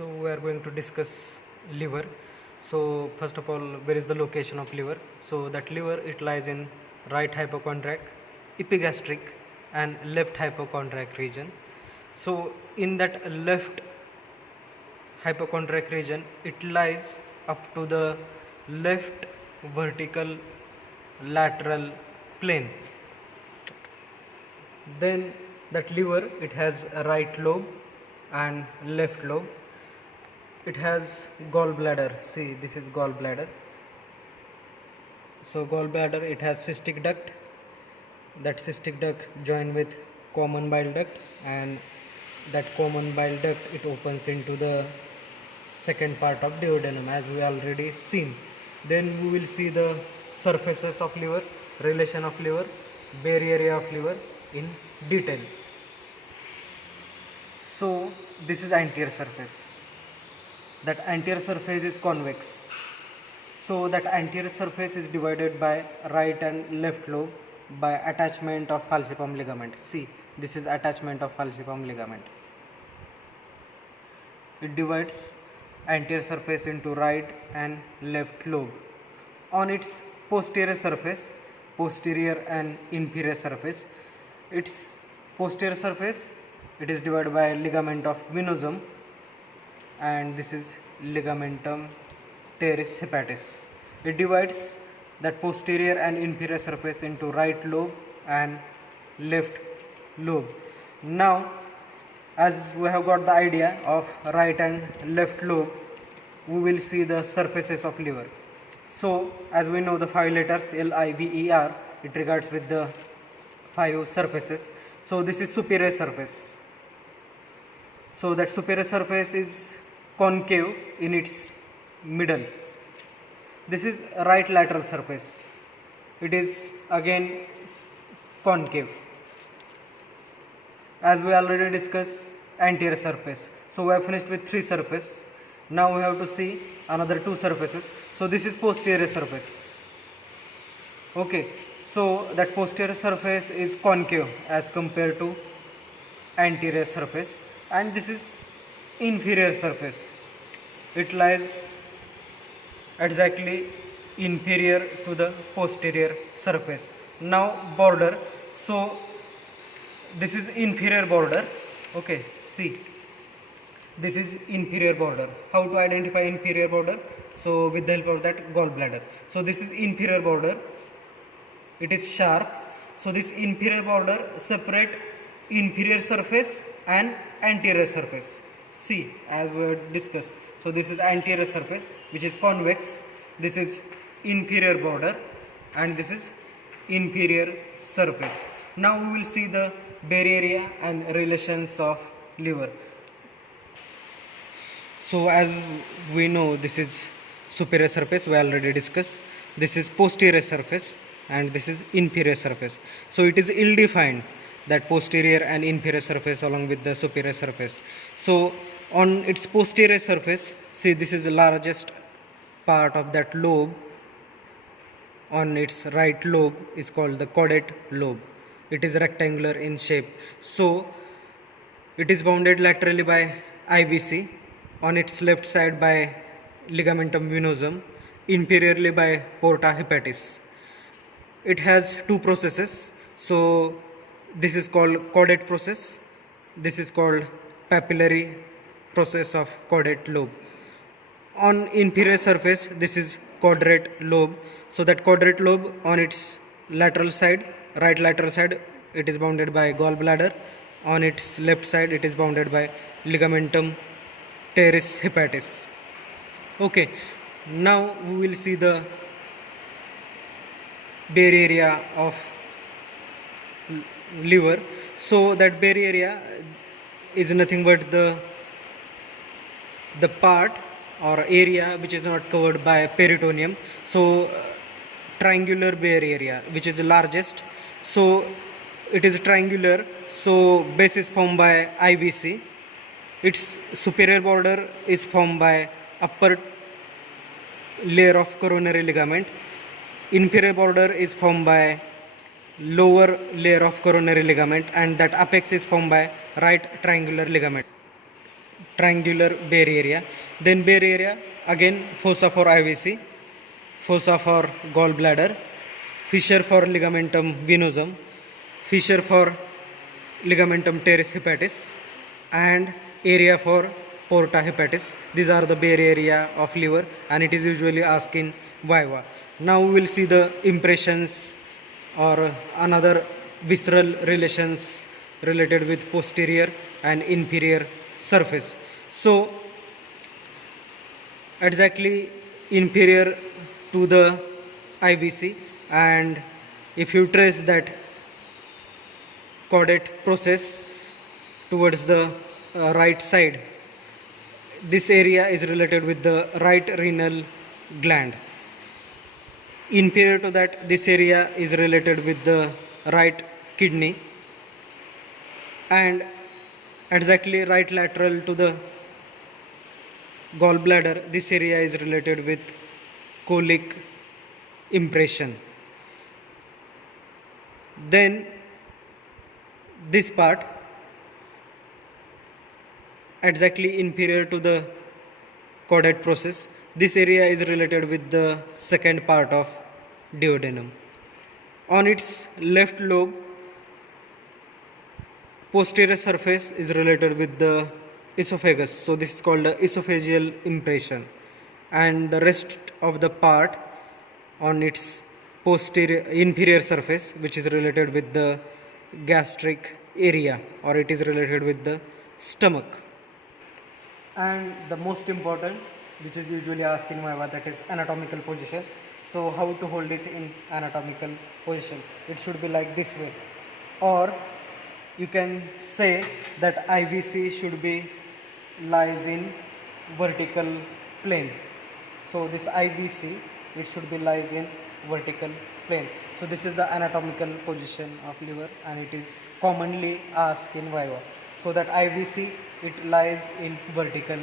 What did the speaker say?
So we are going to discuss liver. So first of all, where is the location of liver? So that liver, it lies in right hypochondriac, epigastric and left hypochondriac region. So in that left hypochondriac region, it lies up to the left vertical lateral plane. Then that liver, it has a right lobe and left lobe. It has gallbladder. See, this is gallbladder. So gallbladder, it has cystic duct. That cystic duct join with common bile duct, and that common bile duct, it opens into the second part of duodenum, as we already seen. Then we will see the surfaces of liver, relation of liver, bare area of liver in detail. So this is anterior surface. That anterior surface is convex. So that anterior surface is divided by right and left lobe by attachment of falciparum ligament. See, this is attachment of falciparum ligament. It divides anterior surface into right and left lobe. On its posterior surface, posterior and inferior surface, its posterior surface, it is divided by ligament of venosum, and this is ligamentum teres hepatis. It divides that posterior and inferior surface into right lobe and left lobe. Now, as we have got the idea of right and left lobe, we will see the surfaces of liver. So, as we know the 5 letters LIVER, it regards with the 5 surfaces. So, this is superior surface. So, that superior surface is concave in its middle. This is right lateral surface. It is again concave. As we already discussed, anterior surface. So we have finished with 3 surfaces. Now we have to see another 2 surfaces. So this is posterior surface. Okay. So that posterior surface is concave as compared to anterior surface, and this is inferior surface. It lies exactly inferior to the posterior surface. Now border. So this is inferior border. Okay, see, this is inferior border. How to identify inferior border? So with the help of that gallbladder. So this is inferior border. It is sharp. So this inferior border separate inferior surface and anterior surface. See, as we discussed. So this is anterior surface, which is convex. This is inferior border, and this is inferior surface. Now we will see the bare area and relations of liver. So as we know, this is superior surface, we already discussed. This is posterior surface, and this is inferior surface. So it is ill-defined, that posterior and inferior surface along with the superior surface. So on its posterior surface, see, this is the largest part of that lobe. On its right lobe is called the caudate lobe. It is rectangular in shape. So it is bounded laterally by IVC, on its left side by ligamentum venosum, inferiorly by porta hepatis. It has 2 processes. So this is called caudate process. This is called papillary process of caudate lobe. On inferior surface, this is quadrate lobe. So that quadrate lobe, on its lateral side, right lateral side, it is bounded by gallbladder. On its left side, it is bounded by ligamentum teres hepatis. Okay, now we will see the bare area of liver. So that bare area is nothing but the part or area which is not covered by peritoneum. So triangular bare area, which is the largest. So it is triangular. So base is formed by IVC. Its superior border is formed by upper layer of coronary ligament. Inferior border is formed by lower layer of coronary ligament, and that apex is formed by right triangular ligament. triangular bare area. Then bare area, again fossa for IVC, fossa for gallbladder, fissure for ligamentum venosum, fissure for ligamentum teres hepatis, and area for porta hepatis. These are the bare area of liver, and it is usually asked in viva. Now we will see the impressions or another visceral relations related with posterior and inferior surface. So exactly inferior to the IVC, and if you trace that caudate process towards the right side, this area is related with the right renal gland. Inferior to that, this area is related with the right kidney, and exactly right lateral to the gallbladder, this area is related with colic impression. Then this part, exactly inferior to the caudate process, this area is related with the second part of duodenum. On its left lobe, posterior surface is related with the esophagus, so this is called the esophageal impression, and the rest of the part on its posterior inferior surface, which is related with the gastric area, or it is related with the stomach. And the most important, which is usually asked in viva, that is anatomical position. So how to hold it in anatomical position? It should be like this way, or you can say that IVC should be lies in vertical plane. So this IVC, it should be lies in vertical plane. So this is the anatomical position of liver, and it is commonly asked in viva. So that IVC, it lies in vertical